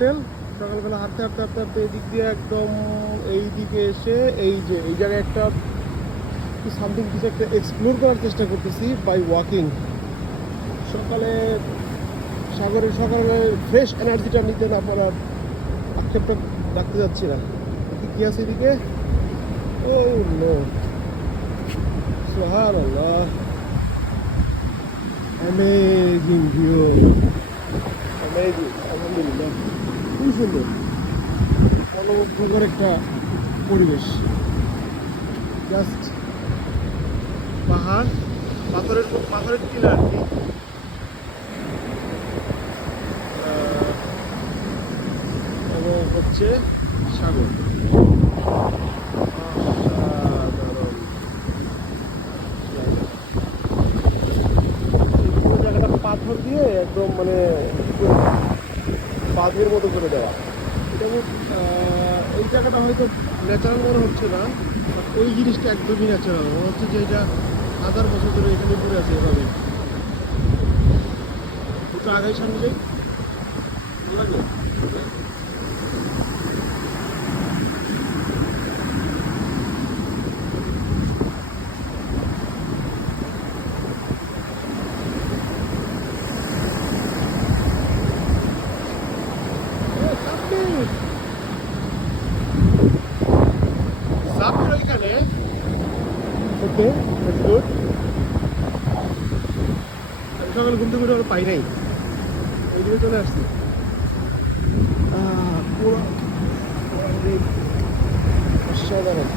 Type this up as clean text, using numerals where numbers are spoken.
Hotel. সকালবেলা হাঁটতে হাঁটতে হাঁটতে হাঁটতে এই দিক দিয়ে একদম এই দিকে এসে এই জায়গায় একটা সামথিং কিছু একটা এক্সপ্লোর করার চেষ্টা করতেছি বাই ওয়াকিং। সকালে সকালে ফ্রেশ এনার্জিটা নিতে না পারার আক্ষেপটা রাখতে যাচ্ছি না। কি আছে এদিকে? ও নো, সুবহানাল্লাহ, অ্যামেজিং ভিউ, অ্যামেজিং, আলহামদুলিল্লাহ, খুব সুন্দর, মনোমুগ্ধকর একটা পরিবেশ। জাস্ট পাহাড়, পাথরের টিলা আর কি, এবং হচ্ছে সাগর। অসাধারণ পুরো জায়গাটা পাথর দিয়ে একদম মানে বাঁধের মতো করে দেওয়া। এটা এই জায়গাটা হয়তো ন্যাচারাল মনে হচ্ছে না, বাট ওই জিনিসটা একদমই ন্যাচারাল মনে হচ্ছে, যে এটা হাজার বছর ধরে এখানে পড়ে আছে এভাবে। একটু আগাই সামনে যাই, ভালো লাগবে। এখানে ওকে, দ্যাটস গুড। সকালে ঘুম থেকে উঠে পাই নাই, এইদিকে চলে আসছি। পুরো অসাধারণ।